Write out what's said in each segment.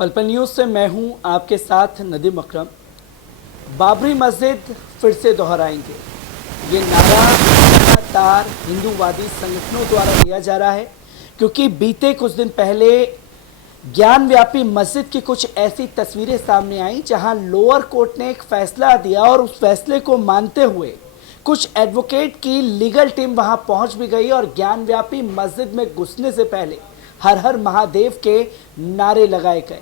पल न्यूज से मैं हूं आपके साथ नदीम अकरम। बाबरी मस्जिद फिर से दोहराएंगे, ये नारा लगातार हिंदूवादी संगठनों द्वारा दिया जा रहा है, क्योंकि बीते कुछ दिन पहले ज्ञानव्यापी मस्जिद की कुछ ऐसी तस्वीरें सामने आई जहां लोअर कोर्ट ने एक फैसला दिया और उस फैसले को मानते हुए कुछ एडवोकेट की लीगल टीम वहां पहुंच भी गई और ज्ञानव्यापी मस्जिद में घुसने से पहले हर हर महादेव के नारे लगाए गए,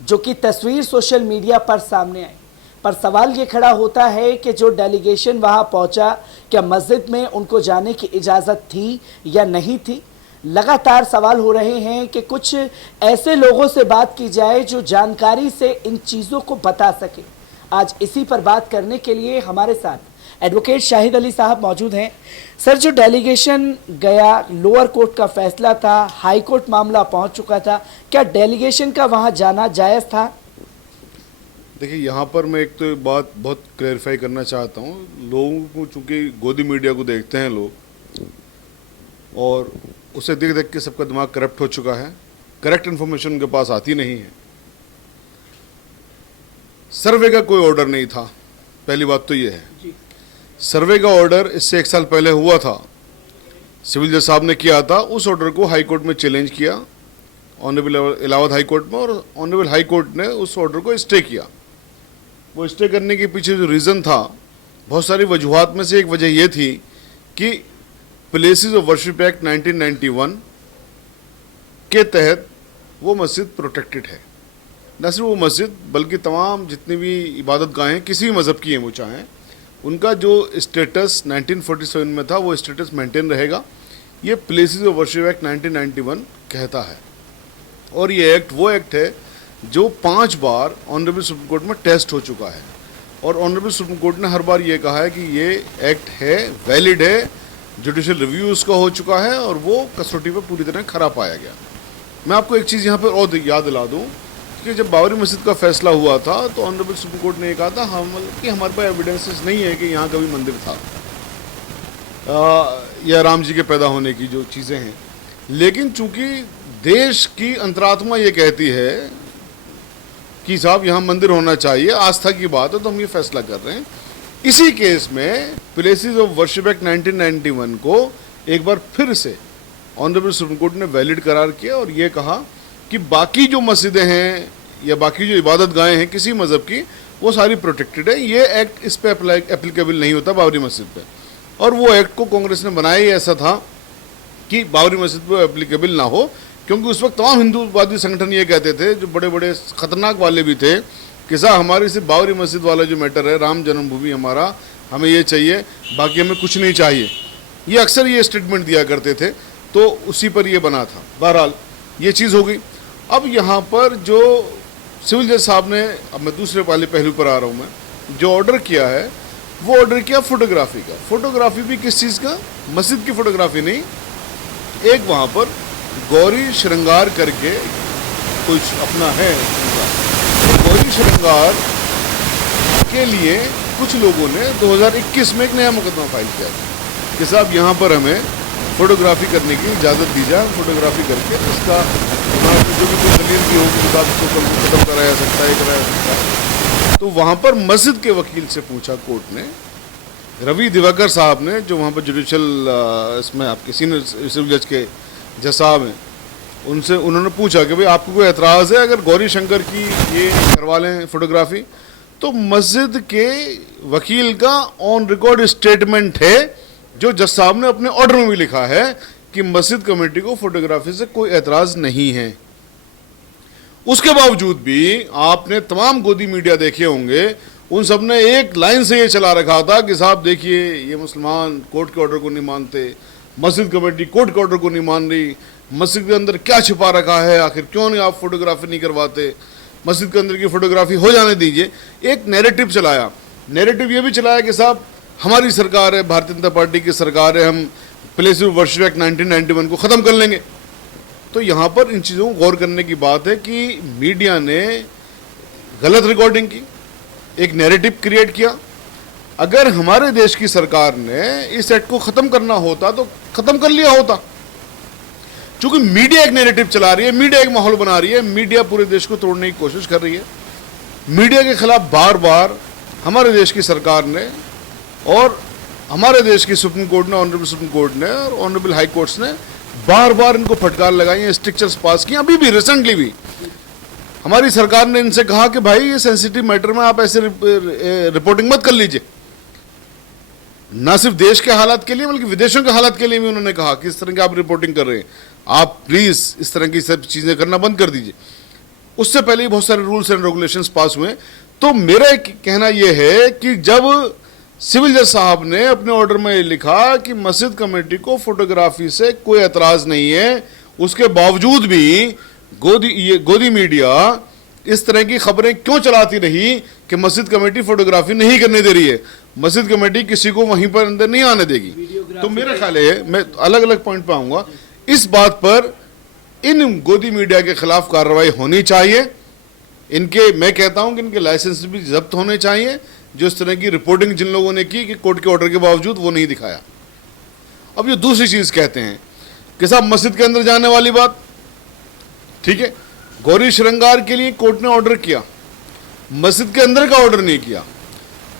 जो कि तस्वीर सोशल मीडिया पर सामने आई। पर सवाल ये खड़ा होता है कि जो डेलीगेशन वहां पहुंचा, क्या मस्जिद में उनको जाने की इजाज़त थी या नहीं थी। लगातार सवाल हो रहे हैं कि कुछ ऐसे लोगों से बात की जाए जो जानकारी से इन चीज़ों को बता सके। आज इसी पर बात करने के लिए हमारे साथ एडवोकेट शाहिद अली साहब मौजूद हैं। सर, जो डेलीगेशन गया, लोअर कोर्ट का फैसला था, हाई कोर्ट मामला पहुंच चुका था, क्या डेलीगेशन का वहां जाना जायज़ था? देखिए, यहाँ पर मैं एक तो बात बहुत क्लैरिफाई करना चाहता हूँ। लोगों को चूँकि गोदी मीडिया को देखते हैं लोग, और उसे देख देख के सबका दिमाग करप्ट हो चुका है। करेक्ट इन्फॉर्मेशन उनके पास आती नहीं है। सर्वे का कोई ऑर्डर नहीं था, पहली बात तो ये है। सर्वे का ऑर्डर इससे 1 साल पहले हुआ था, सिविल जज साहब ने किया था। उस ऑर्डर को हाई कोर्ट में चैलेंज किया, ऑनरेबल इलाहाबाद हाई कोर्ट में, और ऑनरेबल हाई कोर्ट ने उस ऑर्डर को स्टे किया। वो स्टे करने के पीछे जो रीज़न था, बहुत सारी वजूहात में से एक वजह यह थी कि प्लेसेस ऑफ वर्शिप एक्ट 1991 के तहत वो मस्जिद प्रोटेक्टेड है। न सिर्फ वो मस्जिद बल्कि तमाम जितनी भी इबादत गाहें किसी भी मज़हब की हैं वो चाहें, उनका जो स्टेटस 1947 में था वो स्टेटस मेंटेन रहेगा। ये प्लेसेस ऑफ वर्शिप एक्ट 1991 कहता है। और ये एक्ट वो एक्ट है जो 5 बार ऑनरेबल सुप्रीम कोर्ट में टेस्ट हो चुका है, और ऑनरेबल सुप्रीम कोर्ट ने हर बार ये कहा है कि ये एक्ट है, वैलिड है, जुडिशियल रिव्यू उसका हो चुका है और वो कसौटी पर पूरी तरह खरा पाया गया। मैं आपको एक चीज़ यहाँ पर और याद दिला दूँ कि जब बाबरी मस्जिद का फैसला हुआ था तो ऑनरेबल सुप्रीम कोर्ट ने कहा था कि हमारे पास एविडेंसेस नहीं है कि यहाँ कभी मंदिर था या राम जी के पैदा होने की जो चीज़ें हैं। लेकिन चूंकि देश की अंतरात्मा ये कहती है कि साहब यहाँ मंदिर होना चाहिए, आस्था की बात है, तो हम ये फैसला कर रहे हैं। इसी केस में प्लेसेस ऑफ वर्शिप एक्ट 1991 को एक बार फिर से ऑनरेबल सुप्रीम कोर्ट ने वैलिड करार किया और ये कहा कि बाकी जो मस्जिदें हैं या बाकी जो इबादत गाहें हैं किसी मज़हब की, वो सारी प्रोटेक्टेड है। ये एक्ट इस पे एप्लीकेबल नहीं होता बाबरी मस्जिद पे। और वो एक्ट को कांग्रेस ने बनाया ही ऐसा था कि बाबरी मस्जिद पे एप्लीकेबल ना हो, क्योंकि उस वक्त तमाम हिंदूवादी संगठन ये कहते थे, जो बड़े बड़े ख़तरनाक वाले भी थे, कि साहब हमारी सिर्फ बाबरी मस्जिद वाला जो मैटर है, राम जन्मभूमि हमारा, हमें ये चाहिए, बाकी हमें कुछ नहीं चाहिए। ये अक्सर ये स्टेटमेंट दिया करते थे, तो उसी पर ये बना था। बहरहाल ये चीज़ हो गई। अब यहाँ पर जो सिविल जज साहब ने, अब मैं दूसरे वाले पहलू पर आ रहा हूँ, मैं जो ऑर्डर किया है वो ऑर्डर किया फोटोग्राफी का। फोटोग्राफी भी किस चीज़ का? मस्जिद की फोटोग्राफी नहीं, एक वहाँ पर गौरी श्रृंगार करके कुछ अपना है, गौरी श्रृंगार के लिए कुछ लोगों ने 2021 में एक नया मुकदमा फाइल किया कि साहब यहाँ पर हमें फोटोग्राफी करने की इजाज़त दी जाए, फोटोग्राफी करके इसका जो भी कोई दलील की होगी उसका खत्म कराया सकता है, कराया सकता है। तो वहाँ पर मस्जिद के वकील से पूछा कोर्ट ने, रवि दिवाकर साहब ने, जो वहाँ पर जुडिशल इसमें आपके सीनियर सिविल जज के जज साहब हैं, उनसे उन्होंने पूछा कि भाई आपको कोई एतराज़ है अगर गौरी शंकर की ये करवा लें फोटोग्राफी? तो मस्जिद के वकील का ऑन रिकॉर्ड स्टेटमेंट है, जो जज साहब ने अपने ऑर्डर में भी लिखा है कि मस्जिद कमेटी को फोटोग्राफी से कोई एतराज़ नहीं है। उसके बावजूद भी आपने तमाम गोदी मीडिया देखे होंगे, उन सब ने एक लाइन से ये चला रखा था कि साहब देखिए ये मुसलमान कोर्ट के ऑर्डर को नहीं मानते, मस्जिद कमेटी कोर्ट के ऑर्डर को नहीं मान रही, मस्जिद के अंदर क्या छिपा रखा है, आखिर क्यों नहीं आप फोटोग्राफी नहीं करवाते, मस्जिद के अंदर की फोटोग्राफी हो जाने दीजिए। एक नैरेटिव चलाया। नैरेटिव ये भी चलाया कि साहब हमारी सरकार है, भारतीय जनता पार्टी की सरकार है, हम प्लेसेस ऑफ वर्शिप एक्ट 1991 को ख़त्म कर लेंगे। तो यहाँ पर इन चीज़ों को गौर करने की बात है कि मीडिया ने गलत रिकॉर्डिंग की, एक नैरेटिव क्रिएट किया। अगर हमारे देश की सरकार ने इस एक्ट को ख़त्म करना होता तो ख़त्म कर लिया होता। चूंकि मीडिया एक नैरेटिव चला रही है, मीडिया एक माहौल बना रही है, मीडिया पूरे देश को तोड़ने की कोशिश कर रही है। मीडिया के खिलाफ बार बार हमारे देश की सरकार ने और हमारे देश की सुप्रीम कोर्ट ने, ऑनरेबल सुप्रीम कोर्ट ने और ऑनरेबल हाई कोर्ट्स ने बार बार इनको फटकार लगाई है, स्ट्रिक्चर्स पास किए। अभी भी रिसेंटली भी हमारी सरकार ने इनसे कहा कि भाई ये सेंसिटिव मैटर में आप ऐसे रिपोर्टिंग मत कर लीजिए। ना सिर्फ देश के हालात के लिए बल्कि विदेशों के हालात के लिए भी उन्होंने कहा कि इस तरह की आप रिपोर्टिंग कर रहे हैं, आप प्लीज इस तरह की सब चीजें करना बंद कर दीजिए। उससे पहले ही बहुत सारे रूल्स एंड रेगुलेशंस पास हुए। तो मेरा कहना यह है कि जब सिविल जज साहब ने अपने ऑर्डर में लिखा कि मस्जिद कमेटी को फोटोग्राफी से कोई एतराज नहीं है, उसके बावजूद भी गोदी मीडिया इस तरह की खबरें क्यों चलाती रही कि मस्जिद कमेटी फोटोग्राफी नहीं करने दे रही है, मस्जिद कमेटी किसी को वहीं पर अंदर नहीं आने देगी। तो मेरा ख्याल है, मैं अलग अलग पॉइंट पे आऊंगा, इस बात पर इन गोदी मीडिया के खिलाफ कार्रवाई होनी चाहिए। इनके, मैं कहता हूं कि इनके लाइसेंस भी जब्त होने चाहिए, जो इस तरह की रिपोर्टिंग जिन लोगों ने की कि कोर्ट के ऑर्डर के बावजूद वो नहीं दिखाया। अब ये दूसरी चीज कहते हैं कि साहब मस्जिद के अंदर जाने वाली बात ठीक है, गौरी श्रृंगार के लिए कोर्ट ने ऑर्डर किया, मस्जिद के अंदर का ऑर्डर नहीं किया।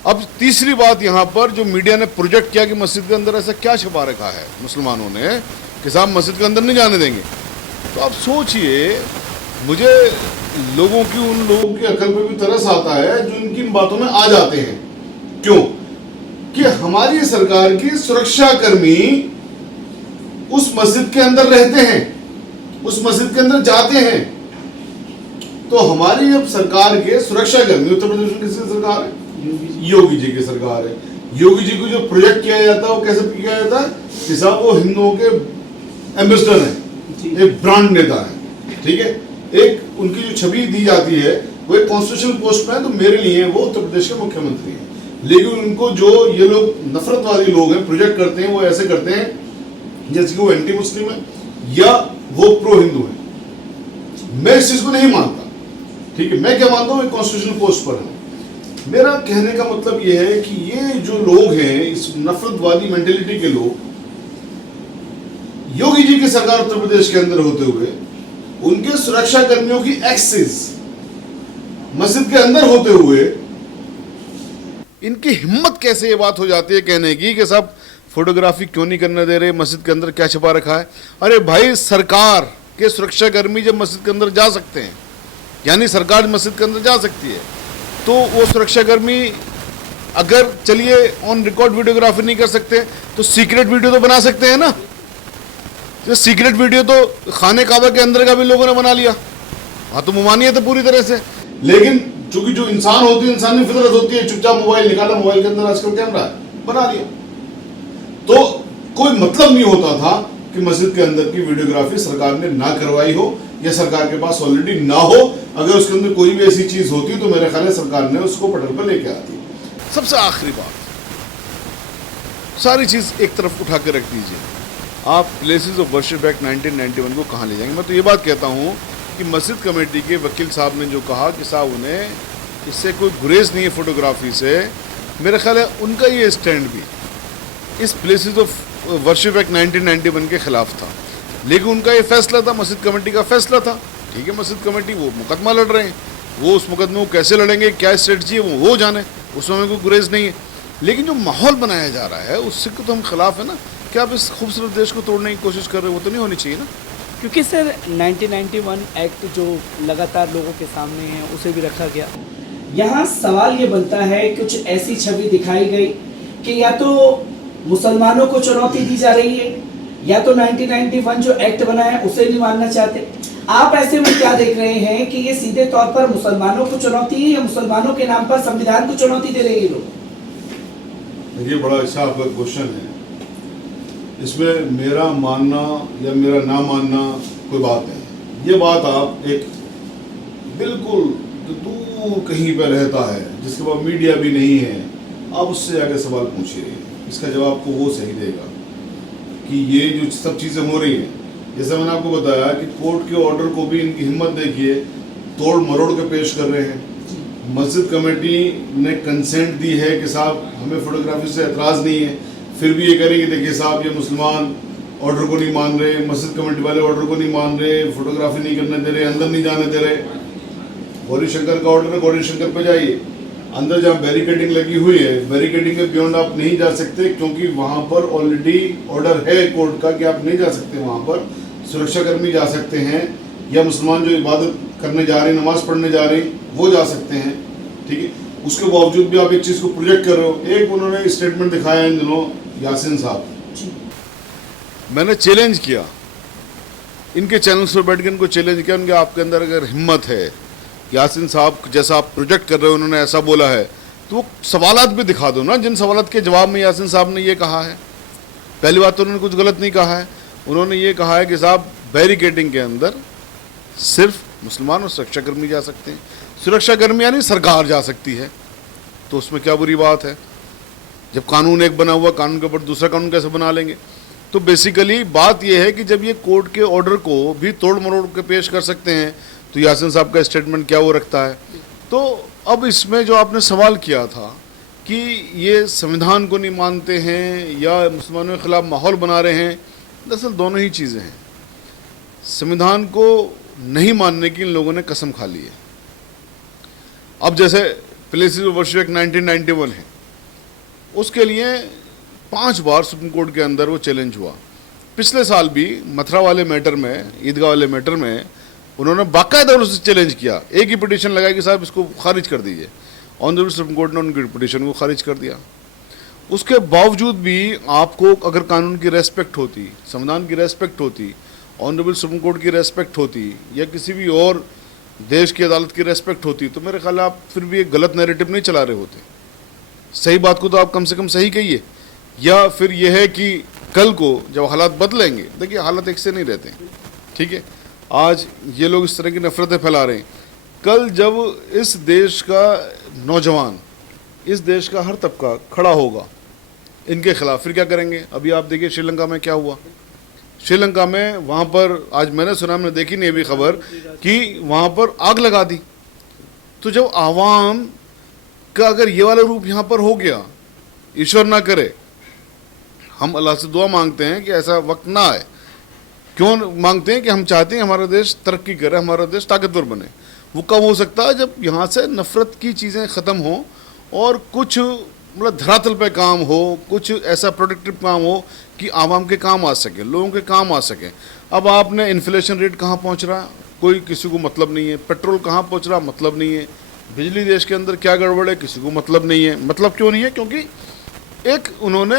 अब तीसरी बात यहां पर जो मीडिया ने प्रोजेक्ट किया कि मस्जिद के अंदर ऐसा क्या छुपा रखा है मुसलमानों ने कि साहब मस्जिद के अंदर नहीं जाने देंगे। तो आप सोचिए, मुझे लोगों की, उन लोगों की अकल पे भी तरस आता है जो इनकी इन बातों में आ जाते हैं। क्यों? कि हमारी सरकार की सुरक्षा कर्मी उस मस्जिद के अंदर रहते हैं, उस मस्जिद के अंदर जाते हैं। तो हमारी अब सरकार के सुरक्षा कर्मी, उत्तर प्रदेश में किसकी सरकार है? योगी जी की सरकार है। योगी जी को जो प्रोजेक्ट किया जाता है वो कैसे किया जाता है कि साहब वो हिंदुओं के एम्बेसडर हैं, एक ब्रांड नेता है, ठीक है, एक उनकी जो छवि दी जाती है वो एक कॉन्स्टिट्यूशनल पोस्ट में है। तो मेरे लिए वो उत्तर प्रदेश के मुख्यमंत्री हैं, लेकिन उनको जो ये लोग नफरतवादी लोग हैं प्रोजेक्ट करते हैं, वो ऐसे करते हैं जैसे कि वो एंटी मुस्लिम है या वो प्रो हिंदू है। मैं इस चीज को नहीं मानता, ठीक है। मैं क्या मानता हूँ, एक कॉन्स्टिट्यूशनल पोस्ट पर है। मेरा कहने का मतलब यह है कि ये जो लोग हैं, इस नफरतवादी मेंटेलिटी के लोग, योगी जी की सरकार उत्तर प्रदेश के अंदर होते हुए उनके सुरक्षा कर्मियों की एक्सेस मस्जिद के अंदर होते हुए इनकी हिम्मत कैसे ये बात हो जाती है कहने की कि साहब फोटोग्राफी क्यों नहीं करने दे रहे, मस्जिद के अंदर क्या छिपा रखा है। अरे भाई, सरकार के सुरक्षा कर्मी जब मस्जिद के अंदर जा सकते हैं, यानी सरकार मस्जिद के अंदर जा सकती है, तो वो सुरक्षाकर्मी अगर चलिए ऑन रिकॉर्ड वीडियोग्राफी नहीं कर सकते तो सीक्रेट वीडियो तो बना सकते हैं ना। तो सीक्रेट वीडियो तो खाने काबा के अंदर का भी लोगों ने बना लिया। हाँ, तो ममानियत है पूरी तरह से। लेकिन चूंकि जो इंसान होती है, इंसानी फितरत होती है, चुपचाप मोबाइल निकाला, मोबाइल के अंदर आजकल कैमरा है, बना लिया। तो कोई मतलब नहीं होता था कि मस्जिद के अंदर की वीडियोग्राफी सरकार ने ना करवाई हो या सरकार के पास ऑलरेडी ना हो। अगर उसके अंदर कोई भी ऐसी चीज होती तो मेरे ख्याल है सरकार ने उसको पटल पर लेके आती। सबसे आखिरी बात, सारी चीज एक तरफ उठा के रख दीजिए, आप प्लेसेस ऑफ वर्शिप एक्ट 1991 को कहाँ ले जाएंगे। मैं तो ये बात कहता हूँ कि मस्जिद कमेटी के वकील साहब ने जो कहा कि साहब उन्हें इससे कोई गुरेज नहीं है फोटोग्राफी से, मेरा ख्याल है उनका ये स्टैंड भी इस प्लेसेस ऑफ वर्शिप एक्ट 1991 के खिलाफ था। लेकिन उनका ये फैसला था, मस्जिद कमेटी का फैसला था, ठीक है। मस्जिद कमेटी वो मुकदमा लड़ रहे हैं, वो उस मुकदमे को कैसे लड़ेंगे, क्या स्ट्रेटजी है वो जाने, उसमें हमें कोई गुरेज नहीं है। लेकिन जो माहौल बनाया जा रहा है उससे तो हम खिलाफ है ना, कि आप इस खूबसूरत देश को तोड़ने की कोशिश कर रहे हो, वो तो नहीं होनी चाहिए ना। क्योंकि सर 1991 एक्ट जो लगातार लोगों के सामने है उसे भी रखा गया। यहाँ सवाल ये बनता है, कुछ ऐसी छवि दिखाई गई कि या तो मुसलमानों को चुनौती दी जा रही है या तो 1991 जो एक्ट बना है उसे नहीं मानना चाहते। आप ऐसे में क्या देख रहे हैं कि ये सीधे तौर पर मुसलमानों को चुनौती है या मुसलमानों के नाम पर संविधान को चुनौती दे रहे हैं लोग? देखिए, बड़ा अच्छा आपका क्वेश्चन है। इसमें मेरा मानना या मेरा ना मानना कोई बात नहीं। ये बात आप एक बिल्कुल दूर कहीं पर रहता है जिसके पास मीडिया भी नहीं है, आप उससे आगे सवाल पूछिए, इसका जवाब को वो सही देगा कि ये जो सब चीज़ें हो रही हैं, जैसे मैंने आपको बताया कि कोर्ट के ऑर्डर को भी इनकी हिम्मत देखिए, तोड़ मरोड़ के पेश कर रहे हैं। मस्जिद कमेटी ने कंसेंट दी है कि साहब हमें फोटोग्राफी से एतराज़ नहीं है, फिर भी ये करेंगे देखिए साहब ये मुसलमान ऑर्डर को नहीं मान रहे, मस्जिद कमेटी वाले ऑर्डर को नहीं मान रहे, फोटोग्राफी नहीं करने दे रहे, अंदर नहीं जाने दे रहे। गौरी शंकर का ऑर्डर है, गौरी शंकर पे जाइए। अंदर जहाँ बैरिकेडिंग लगी हुई है, बैरिकेडिंग के बियॉन्ड आप नहीं जा सकते, क्योंकि वहाँ पर ऑलरेडी ऑर्डर है कोर्ट का कि आप नहीं जा सकते। वहाँ पर सुरक्षाकर्मी जा सकते हैं, या मुसलमान जो इबादत करने जा रहे हैं, नमाज पढ़ने जा रहे हैं, वो जा सकते हैं। ठीक है, उसके बावजूद भी आप एक चीज़ को प्रोजेक्ट कर रहे हो। एक उन्होंने स्टेटमेंट दिखाया इन दिनों, यासीन साहब, मैंने चैलेंज किया इनके चैनल्स पर बैठ के, इनको चैलेंज किया, उनके आपके अंदर अगर हिम्मत है, यासीन साहब जैसा आप प्रोजेक्ट कर रहे हो, उन्होंने ऐसा बोला है, तो वो सवालात भी दिखा दो ना, जिन सवालात के जवाब में यासीन साहब ने ये कहा है। पहली बात तो उन्होंने कुछ गलत नहीं कहा है, उन्होंने ये कहा है कि साहब बैरिकेडिंग के अंदर सिर्फ मुसलमान और सुरक्षाकर्मी जा सकते हैं। सुरक्षाकर्मी यानी सरकार जा सकती है, तो उसमें क्या बुरी बात है? जब कानून एक बना हुआ, कानून के ऊपर दूसरा कानून कैसे बना लेंगे? तो बेसिकली बात यह है कि जब ये कोर्ट के ऑर्डर को भी तोड़ मरोड़ के पेश कर सकते हैं, तो यासीन साहब का स्टेटमेंट क्या वो रखता है? तो अब इसमें जो आपने सवाल किया था कि ये संविधान को नहीं मानते हैं या मुसलमानों के खिलाफ माहौल बना रहे हैं, दरअसल दोनों ही चीज़ें हैं। संविधान को नहीं मानने की इन लोगों ने कसम खा ली है। अब जैसे प्लेसिस ऑफ वर्शिप 1991 है, उसके लिए 5 बार सुप्रीम कोर्ट के अंदर वो चैलेंज हुआ। पिछले साल भी मथुरा वाले मैटर में, ईदगाह वाले मैटर में उन्होंने बाकायदा उससे चैलेंज किया। एक ही पिटीशन लगाई कि साहब इसको खारिज कर दीजिए। ऑनरेबल सुप्रीम कोर्ट ने उनकी पिटीशन को खारिज कर दिया। उसके बावजूद भी आपको अगर कानून की रेस्पेक्ट होती, संविधान की रेस्पेक्ट होती, ऑनरेबल सुप्रीम कोर्ट की रेस्पेक्ट होती, या किसी भी और देश की अदालत की रेस्पेक्ट होती, तो मेरे ख्याल आप फिर भी एक गलत नैरेटिव नहीं चला रहे होते। सही बात को तो आप कम से कम सही कहिए, या फिर यह है कि कल को जब हालात बदलेंगे, देखिए हालात एक से नहीं रहते, ठीक है। आज ये लोग इस तरह की नफरतें फैला रहे हैं, कल जब इस देश का नौजवान, इस देश का हर तबका खड़ा होगा इनके खिलाफ, फिर क्या करेंगे? अभी आप देखिए श्रीलंका में क्या हुआ। श्रीलंका में वहाँ पर आज मैंने सुना, मैंने देखी नहीं अभी खबर, कि वहाँ पर आग लगा दी। तो जब आवाम का अगर ये वाला रूप यहाँ पर हो गया, ईश्वर ना करे, हम अल्लाह से दुआ मांगते हैं कि ऐसा वक्त ना आए। क्यों मांगते हैं? कि हम चाहते हैं हमारा देश तरक्की करे, हमारा देश ताकतवर बने। वो कब हो सकता है? जब यहाँ से नफ़रत की चीज़ें ख़त्म हों और कुछ मतलब धरातल पे काम हो, कुछ ऐसा प्रोडक्टिव काम हो कि आवाम के काम आ सके, लोगों के काम आ सके। अब आपने इन्फ्लेशन रेट कहाँ पहुँच रहा, कोई किसी को मतलब नहीं है। पेट्रोल कहाँ पहुँच रहा, मतलब नहीं है। बिजली देश के अंदर क्या गड़बड़ है, किसी को मतलब नहीं है। मतलब क्यों नहीं है? क्योंकि एक उन्होंने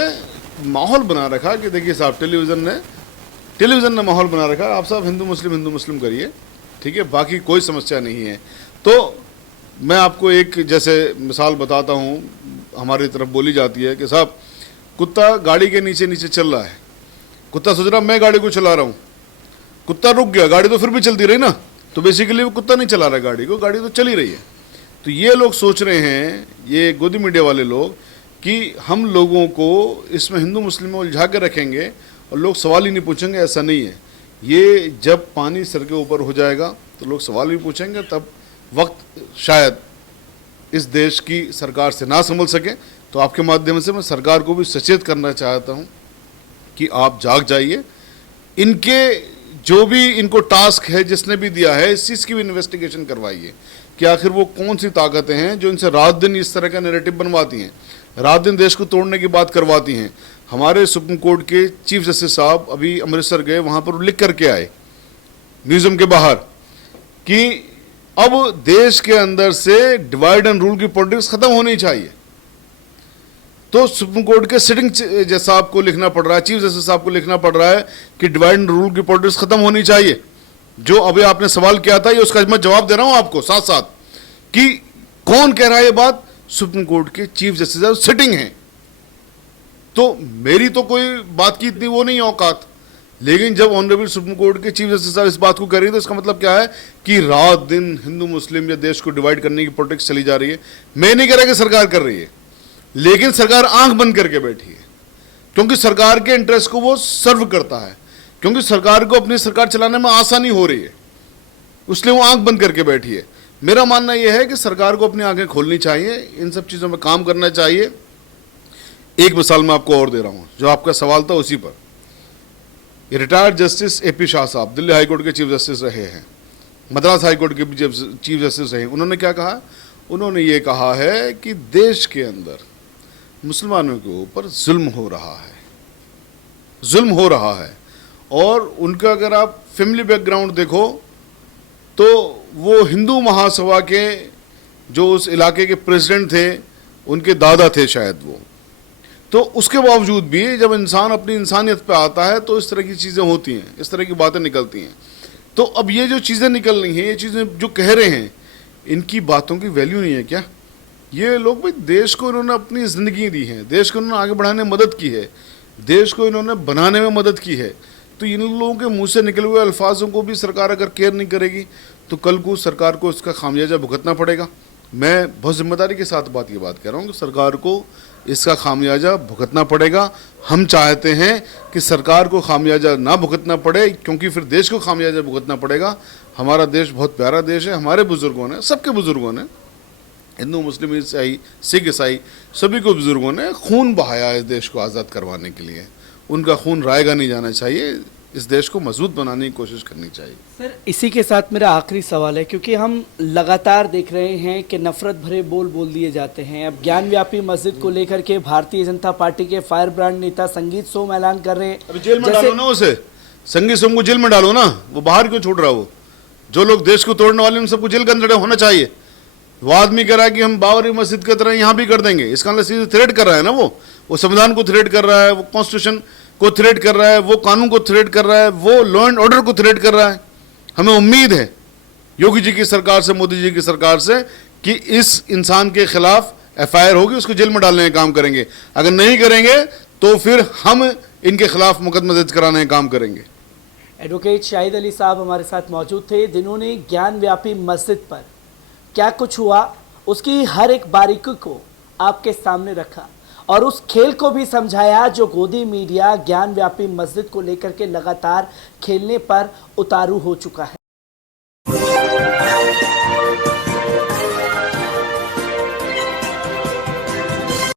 माहौल बना रखा कि देखिए साहब, टेलीविज़न ने माहौल बना रखा, आप साहब हिंदू मुस्लिम करिए, ठीक है, बाकी कोई समस्या नहीं है। तो मैं आपको एक जैसे मिसाल बताता हूँ, हमारी तरफ बोली जाती है कि साहब कुत्ता गाड़ी के नीचे नीचे चल रहा है, कुत्ता सोच रहा मैं गाड़ी को चला रहा हूँ, कुत्ता रुक गया, गाड़ी तो फिर भी चलती रही ना। तो बेसिकली वो कुत्ता नहीं चला रहा गाड़ी को, गाड़ी तो चली रही है। तो ये लोग सोच रहे हैं, ये गोदी मीडिया वाले लोग, कि हम लोगों को इसमें हिंदू मुस्लिम में उलझा के रखेंगे और लोग सवाल ही नहीं पूछेंगे। ऐसा नहीं है। ये जब पानी सर के ऊपर हो जाएगा तो लोग सवाल भी पूछेंगे, तब वक्त शायद इस देश की सरकार से ना संभल सके। तो आपके माध्यम से मैं सरकार को भी सचेत करना चाहता हूँ कि आप जाग जाइए, इनके जो भी इनको टास्क है जिसने भी दिया है, इस चीज़ की भी इन्वेस्टिगेशन करवाइए कि आखिर वो कौन सी ताकतें हैं जो इनसे रात दिन इस तरह का नैरेटिव बनवाती हैं, रात दिन देश को तोड़ने की बात करवाती हैं। हमारे सुप्रीम कोर्ट के चीफ जस्टिस साहब अभी अमृतसर गए, वहाँ पर लिख करके आए म्यूजियम के बाहर कि अब देश के अंदर से डिवाइड एंड रूल की पॉलिटिक्स खत्म होनी चाहिए। तो सुप्रीम कोर्ट के सिटिंग जज साहब को लिखना पड़ रहा है, चीफ जस्टिस साहब को लिखना पड़ रहा है कि डिवाइड एंड रूल की पॉलिटिक्स खत्म होनी चाहिए। जो अभी आपने सवाल किया था, ये उसका मैं जवाब दे रहा हूं आपको साथ साथ, कि कौन कह रहा है ये बात? सुप्रीम कोर्ट के चीफ जस्टिस साहब सिटिंग हैं। तो मेरी तो कोई बात की इतनी वो नहीं औकात, लेकिन जब ऑनरेबल सुप्रीम कोर्ट के चीफ जस्टिस साहब इस बात को कर रही है, तो इसका मतलब क्या है कि रात दिन हिंदू मुस्लिम या देश को डिवाइड करने की पॉलिटिक्स चली जा रही है। मैं नहीं कह रहा कि सरकार कर रही है, लेकिन सरकार आंख बंद करके बैठी है, क्योंकि सरकार के इंटरेस्ट को वो सर्व करता है, क्योंकि सरकार को अपनी सरकार चलाने में आसानी हो रही है, इसलिए वो आंख बंद करके बैठी है। मेरा मानना यह है कि सरकार को अपनी आंखें खोलनी चाहिए, इन सब चीज़ों में काम करना चाहिए। एक मिसाल मैं आपको और दे रहा हूँ, जो आपका सवाल था उसी पर। ये रिटायर्ड जस्टिस AP शाह साहब दिल्ली हाई कोर्ट के चीफ जस्टिस रहे हैं, मद्रास हाई कोर्ट के भी चीफ जस्टिस रहे हैं। उन्होंने क्या कहा? उन्होंने ये कहा है कि देश के अंदर मुसलमानों के ऊपर जुल्म हो रहा है, जुल्म हो रहा है। और उनका अगर आप फैमिली बैकग्राउंड देखो तो वो हिंदू महासभा के जो उस इलाके के प्रेसिडेंट थे, उनके दादा थे शायद वो। तो उसके बावजूद भी जब इंसान अपनी इंसानियत पे आता है तो इस तरह की चीज़ें होती हैं, इस तरह की बातें निकलती हैं। तो अब ये जो चीज़ें निकल रही हैं, ये चीज़ें जो कह रहे हैं, इनकी बातों की वैल्यू नहीं है क्या? ये लोग भाई देश को इन्होंने अपनी ज़िंदगी दी है, देश को इन्होंने आगे बढ़ाने में मदद की है, देश को इन्होंने बनाने में मदद की है। तो इन लोगों के मुंह से निकले हुए अल्फाजों को भी सरकार अगर केयर नहीं करेगी तो कल को सरकार को इसका खामियाजा भुगतना पड़ेगा। मैं बहुत जिम्मेदारी के साथ ये बात कह रहा हूँ कि सरकार को इसका खामियाजा भुगतना पड़ेगा। हम चाहते हैं कि सरकार को खामियाजा ना भुगतना पड़े, क्योंकि फिर देश को खामियाजा भुगतना पड़ेगा। हमारा देश बहुत प्यारा देश है, हमारे बुजुर्गों ने, सबके बुजुर्गों ने, हिंदू मुस्लिम ईसाई सिख ईसाई सभी को बुजुर्गों ने खून बहाया इस देश को आज़ाद करवाने के लिए। उनका खून रायगा नहीं जाना चाहिए, इस देश को मजबूत बनाने की कोशिश करनी चाहिए। सर, इसी के साथ मेरा आखिरी सवाल है, क्योंकि हम लगातार देख रहे हैं कि नफरत भरे बोल दिए जाते हैं। अब ज्ञानव्यापी मस्जिद को लेकर के भारतीय जनता पार्टी के फायर ब्रांड नेता संगीत सोम ऐलान कर रहे हैं। अभी जेल में डालो ना उसे, संगीत सोम को जेल में डालो ना, वो बाहर क्यों छोड़ रहा? वो जो लोग देश को तोड़ने वाले उन सबको जेल के अंदर होना चाहिए। वो आदमी कह रहा है कि हम बाबरी मस्जिद की तरह यहाँ भी कर देंगे, इसका मतलब सीधे थ्रेट कर रहा है ना। वो संविधान को थ्रेट कर रहा है, वो कॉन्स्टिट्यूशन को थ्रेट कर रहा है, वो कानून को थ्रेट कर रहा है, वो लॉ एंड ऑर्डर को थ्रेट कर रहा है। हमें उम्मीद है योगी जी की सरकार से, मोदी जी की सरकार से, कि इस इंसान के खिलाफ FIR होगी, उसको जेल में डालने का काम करेंगे। अगर नहीं करेंगे तो फिर हम इनके खिलाफ मुकदमा दर्ज कराने का काम करेंगे। एडवोकेट शाहिद अली साहब हमारे साथ मौजूद थे, जिन्होंने ज्ञानव्यापी मस्जिद पर क्या कुछ हुआ उसकी हर एक बारीकी को आपके सामने रखा और उस खेल को भी समझाया जो गोदी मीडिया ज्ञानव्यापी मस्जिद को लेकर के लगातार खेलने पर उतारू हो चुका है।